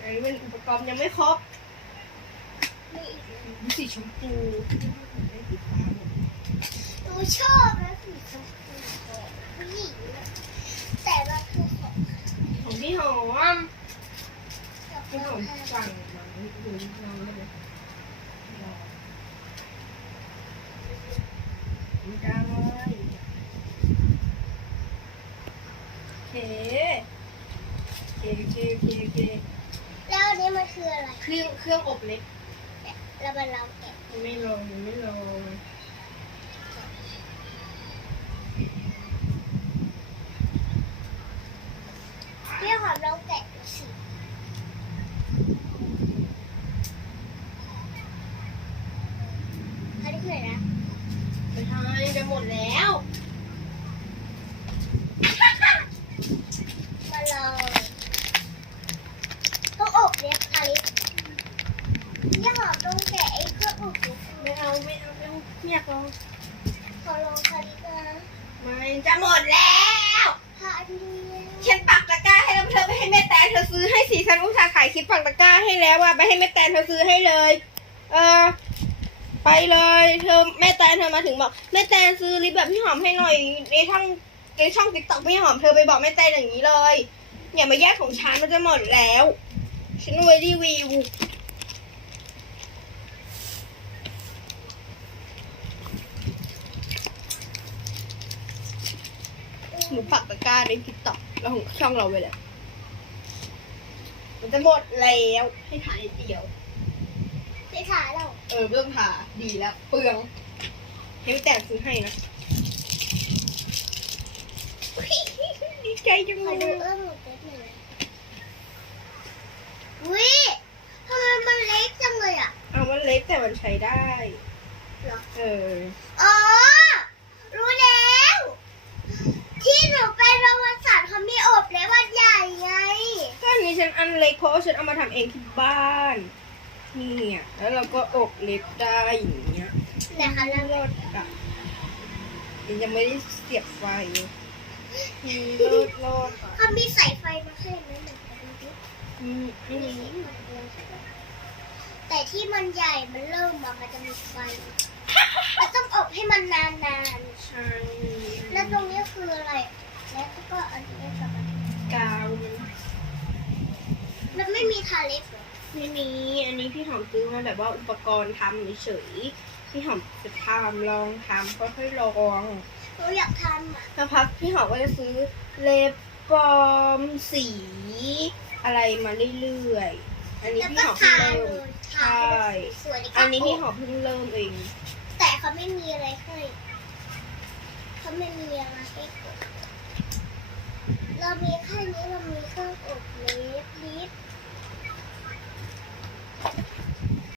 อันนี้เป็นอุปกรณ์ยังไม่ครบมีอีกนะมีสีชมพูได้สีฟ้าหมดหนูชอบนะสีชมพูของผู้หญิงนะแต่ว่าคือของของพี่หอมพี่หอมค่ะสั่งมาดูลองได้ไมลองมันจะอร่อยโอเค เคโอเคโอเคโอเคแล้วอันนี้มันคืออะไร เครื่องเครื่องอบเล็ก แล้วมันเราแกะ ยังไม่ลงยังไม่ลง พี่หอมลองแกะดูสิอันนี้คืออะไรนะ ไม่ใช่จะหมดแล้ว มาลองต้องอบเล็บอลิสพี่หอมต้องแกะไอ้เครื่องอบเล็บ ไม่เอาไม่เอาไม่เอาไม่อยากลองขอลองคาริกาไม่จะหมดแล้ว พาอันนี้ฉันปักตะกร้าให้แล้วเธอไปให้แม่แตนเธอซื้อให้สีฉันอุตส่าห์ขายคลิปปักตะกร้าให้แล้วอะไปให้แม่แตนเธอซื้อให้เลย เออไปเลย เธอแม่แตนเธอมาถึงบอกแม่แตนซื้อลิปแบบพี่หอมให้หน่อยในช่องในช่องติ๊กต็อกพี่หอมเธอไปบอกแม่แตนอย่างนี้เลยอย่ามาแยกของฉันมันจะหมดแล้ว ฉันเอาไว้รีวิว หนูปักตะกร้าในติ๊กต็อกแล้วของช่องเราไปเลยมันจะหมดแล้วให้ถ่ายนิดเดียวไปขาเราเออไม่ต้องทาดีแล้วเปลืองให้พี่แต่ซื้อให้นะอุ๊ยดีใจจังขอเลดูยเอื้อมหนูเป๊บหนึ่งนะวิทำไมมันเล็กจังเลยอะ เอามันเล็กแต่มันใช้ได้ เหรอ เออ อ๋อ รู้แล้ว ที่หนูไปโรงพยาบาลเขามีอบเล็บวันใหญ่ไง ก็อันนี้ฉันอันเล็กเพ ราะว่าฉันเอามาทำเองที่บ้านเนี่ยแล้วเราก็อกเล็กได้อย่างเงี้ยนะคะรแล้วอดอะยังไม่ได้เสียบไฟอืมรอดรอดอะเขามีสายไฟมาให้ไหมหนูขอดูดิอืมไม่มีมีสีมันเดียวใช่ไหมแต่ที่มันใหญ่มันเริ่มมามันจะมีไฟเราต้องอบให้มันนาน ใช่ ๆ แล้วตรงนี้คืออะไร แล้วก็อันนี้กับอันนี้ กาวมัน มันไม่มีทาเล็บเหรอ ไม่มี อันนี้พี่หอมซื้อมาแบบว่าอุปกรณ์ทำเฉยๆพี่หอมจะทำลองทำค่อยๆลองหนูอยากทำอะสักพักพี่หอมก็จะซื้อเล็บปลอมสี อะไรมาเรื่อยๆ อันนี้แล้วพี่ก็หอมเพิ่งทาเริ่เลมยใชทา่สวยๆอันนี้พี่หอมเพิ่งเริ่มเอง แต่เขาไม่มีอะไรให้เขาไม่มีอะไรให้กดเรามีแค่นี้เรามีเครื่องอ